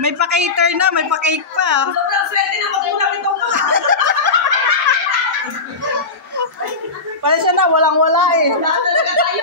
May pa-cater na, may pa-cake pa. Sobrang swerte na magulang itong to. Pala siya na, walang-wala eh. Wala talaga tayo.